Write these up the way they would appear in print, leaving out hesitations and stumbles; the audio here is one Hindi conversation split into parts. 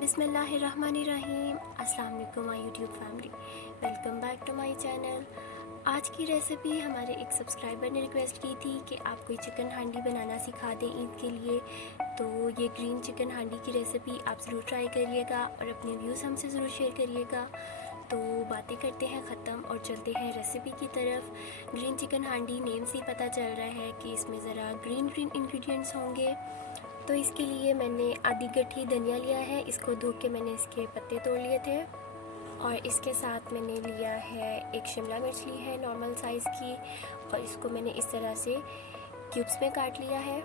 बिस्मिल्लाहिर्रहमानिर्रहीम। अस्सलाम वालेकुम my YouTube family, welcome back to my channel. आज की रेसिपी हमारे एक सब्सक्राइबर ने रिक्वेस्ट की थी कि आप कोई चिकन हांडी बनाना सिखा दें ईद के लिए। तो ये ग्रीन चिकन हांडी की रेसिपी आप ज़रूर ट्राई करिएगा और अपने व्यूज़ हमसे ज़रूर शेयर करिएगा। तो बातें करते हैं ख़त्म और चलते हैं रेसिपी की तरफ। ग्रीन चिकन हांडी नेम से ही पता चल रहा है कि इसमें ज़रा ग्रीन ग्रीन इंग्रेडिएंट्स होंगे। तो इसके लिए मैंने आधी गठी धनिया लिया है, इसको धो के मैंने इसके पत्ते तोड़ लिए थे। और इसके साथ मैंने लिया है एक शिमला मिर्च ली है नॉर्मल साइज़ की, और इसको मैंने इस तरह से क्यूब्स में काट लिया है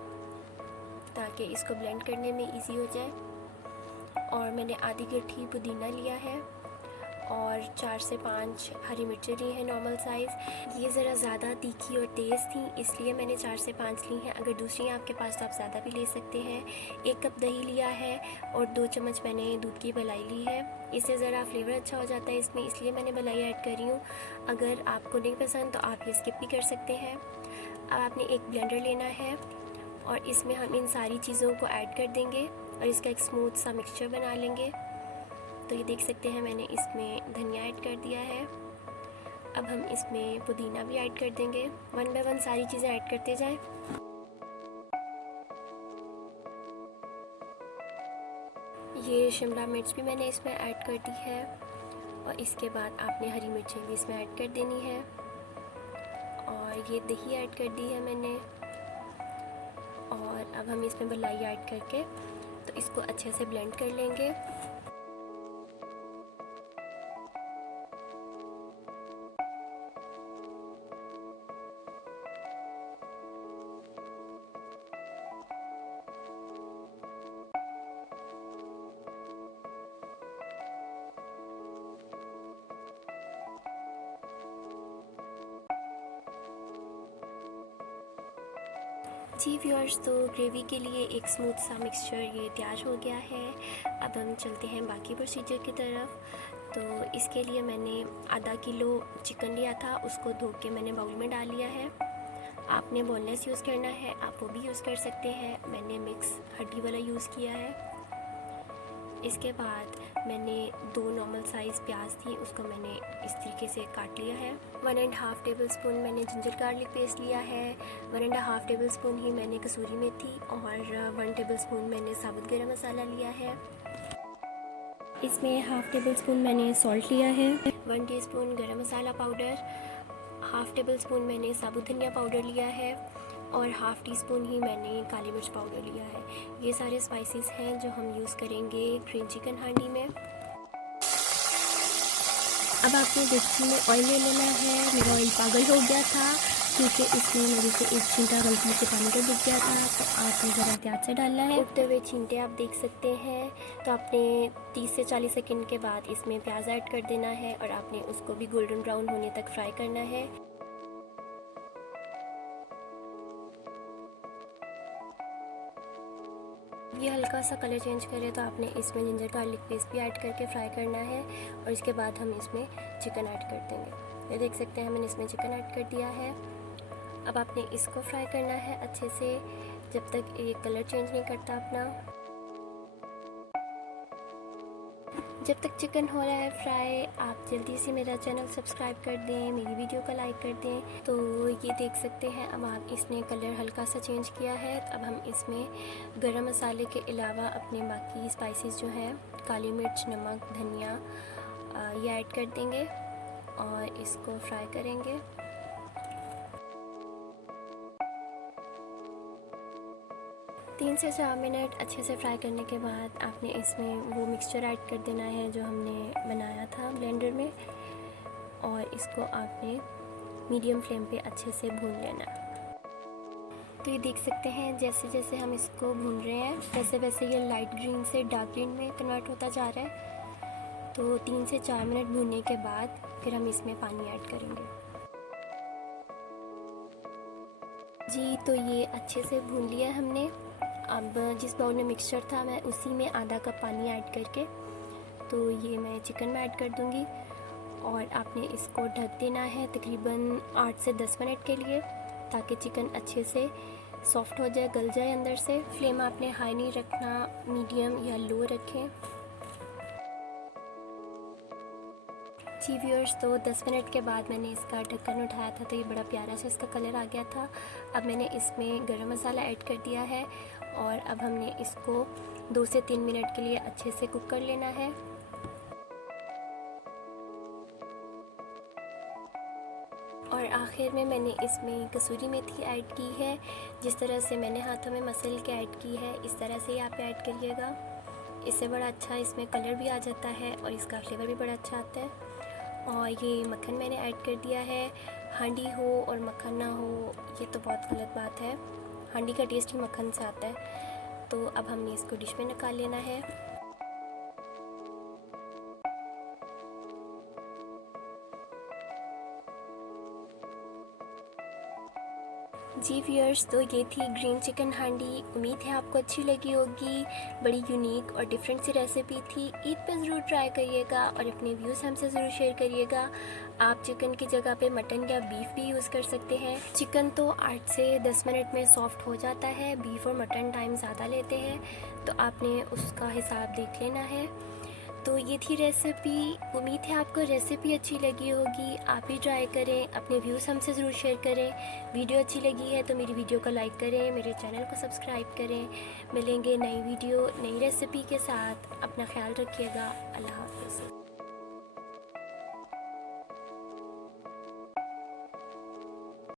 ताकि इसको ब्लेंड करने में इजी हो जाए। और मैंने आधी गठी पुदीना लिया है और 4 से 5 हरी मिर्चें ली हैं नॉर्मल साइज़। ये ज़रा ज़्यादा तीखी और तेज़ थी, इसलिए मैंने 4 से 5 ली हैं। अगर दूसरी आपके पास तो आप ज़्यादा भी ले सकते हैं। 1 कप दही लिया है और 2 चम्मच मैंने दूध की मलाई ली है। इससे ज़रा फ्लेवर अच्छा हो जाता है इसमें, इसलिए मैंने मलाई ऐड कर रही हूँ। अगर आपको नहीं पसंद तो आप ये स्किप भी कर सकते हैं। अब आपने एक ब्लेंडर लेना है और इसमें हम इन सारी चीज़ों को ऐड कर देंगे और इसका एक स्मूथ सा मिक्सचर बना लेंगे। तो ये देख सकते हैं मैंने इसमें धनिया ऐड कर दिया है। अब हम इसमें पुदीना भी ऐड कर देंगे। 1 बाय 1 सारी चीज़ें ऐड करते जाएं। ये शिमला मिर्च भी मैंने इसमें ऐड कर दी है और इसके बाद आपने हरी मिर्चें भी इसमें ऐड कर देनी है। और ये दही ऐड कर दी है मैंने। और अब हम इसमें मलाई ऐड करके तो इसको अच्छे से ब्लेंड कर लेंगे। जी व्यूअर्स, तो ग्रेवी के लिए एक स्मूथ सा मिक्सचर ये तैयार हो गया है। अब हम चलते हैं बाकी प्रोसीजर की तरफ। तो इसके लिए मैंने आधा किलो चिकन लिया था, उसको धो के मैंने बाउल में डाल लिया है। आपने बोनलेस यूज़ करना है, आप वो भी यूज़ कर सकते हैं। मैंने मिक्स हड्डी वाला यूज़ किया है। इसके बाद मैंने 2 नॉर्मल साइज़ प्याज थी, उसको मैंने इस तरीके से काट लिया है। 1.5 टेबल स्पून मैंने जिंजर गार्लिक पेस्ट लिया है। 1.5 टेबल स्पून ही मैंने कसूरी मेथी और 1 टेबल स्पून मैंने साबुत गरम मसाला लिया है। इसमें 1/2 टेबल स्पून मैंने सॉल्ट लिया है। 1 टीस्पून गरम मसाला पाउडर, 1/2 टेबल स्पून मैंने साबुत धनिया पाउडर लिया है और 1/2 टीस्पून ही मैंने काली मिर्च पाउडर लिया है। ये सारे स्पाइसेस हैं जो हम यूज़ करेंगे ग्रीन चिकन हांडी में। अब आपने डेगची में ऑयल ले लेना है। मेरा ऑयल पागल हो गया था क्योंकि इसमें मेरे से एक छींटा गलती से पानी का डूब गया था, तो आपने ज़रा एहतियात से डालना है। उठते हुए छींटे आप देख सकते हैं। तो आपने 30 से 40 सेकंड के बाद इसमें प्याज ऐड कर देना है और आपने उसको भी गोल्डन ब्राउन होने तक फ्राई करना है। ये हल्का सा कलर चेंज करे तो आपने इसमें जिंजर गार्लिक पेस्ट भी ऐड करके फ्राई करना है और इसके बाद हम इसमें चिकन ऐड कर देंगे। ये देख सकते हैं मैंने इसमें चिकन ऐड कर दिया है। अब आपने इसको फ्राई करना है अच्छे से जब तक ये कलर चेंज नहीं करता अपना। जब तक चिकन हो रहा है फ्राई, आप जल्दी से मेरा चैनल सब्सक्राइब कर दें, मेरी वीडियो को लाइक कर दें। तो ये देख सकते हैं अब आप इसने कलर हल्का सा चेंज किया है। अब हम इसमें गरम मसाले के अलावा अपने बाकी स्पाइसेस जो हैं काली मिर्च, नमक, धनिया ये ऐड कर देंगे और इसको फ्राई करेंगे। तीन से 4 मिनट अच्छे से फ्राई करने के बाद आपने इसमें वो मिक्सचर ऐड कर देना है जो हमने बनाया था ब्लेंडर में, और इसको आपने मीडियम फ्लेम पे अच्छे से भून लेना। तो ये देख सकते हैं जैसे जैसे हम इसको भून रहे हैं वैसे वैसे ये लाइट ग्रीन से डार्क ग्रीन में कन्वर्ट होता जा रहा है। तो 3 से 4 मिनट भूनने के बाद फिर हम इसमें पानी ऐड करेंगे। जी, तो ये अच्छे से भून लिया हमने। अब जिस बाउल में मिक्सचर था मैं उसी में आधा कप पानी ऐड करके तो ये मैं चिकन में ऐड कर दूंगी और आपने इसको ढक देना है तकरीबन 8 से 10 मिनट के लिए, ताकि चिकन अच्छे से सॉफ्ट हो जाए, गल जाए अंदर से। फ्लेम आपने हाई नहीं रखना, मीडियम या लो रखें। जी व्यूअर्स, तो 10 मिनट के बाद मैंने इसका ढक्कन उठाया था तो ये बड़ा प्यारा सा इसका कलर आ गया था। अब मैंने इसमें गरम मसाला ऐड कर दिया है और अब हमने इसको 2 से 3 मिनट के लिए अच्छे से कुक कर लेना है। और आखिर में मैंने इसमें कसूरी मेथी ऐड की है। जिस तरह से मैंने हाथों में मसल के ऐड की है, इस तरह से ही आप ऐड करिएगा। इससे बड़ा अच्छा इसमें कलर भी आ जाता है और इसका फ्लेवर भी बड़ा अच्छा आता है। और ये मक्खन मैंने ऐड कर दिया है। हांडी हो और मक्खन ना हो, ये तो बहुत गलत बात है। हांडी का टेस्ट ही मक्खन से आता है। तो अब हमने इसको डिश में निकाल लेना है। जी व्यूअर्स, तो ये थी ग्रीन चिकन हांडी। उम्मीद है आपको अच्छी लगी होगी। बड़ी यूनिक और डिफरेंट सी रेसिपी थी। ईद पे ज़रूर ट्राई करिएगा और अपने व्यूज़ हमसे ज़रूर शेयर करिएगा। आप चिकन की जगह पे मटन या बीफ भी यूज़ कर सकते हैं। चिकन तो 8 से 10 मिनट में सॉफ्ट हो जाता है। बीफ और मटन टाइम ज़्यादा लेते हैं, तो आपने उसका हिसाब देख लेना है। तो ये थी रेसिपी। उम्मीद है आपको रेसिपी अच्छी लगी होगी। आप भी ट्राई करें, अपने व्यूज़ हमसे ज़रूर शेयर करें। वीडियो अच्छी लगी है तो मेरी वीडियो को लाइक करें, मेरे चैनल को सब्सक्राइब करें। मिलेंगे नई वीडियो नई रेसिपी के साथ। अपना ख्याल रखिएगा। अल्लाह हाफ़िज़।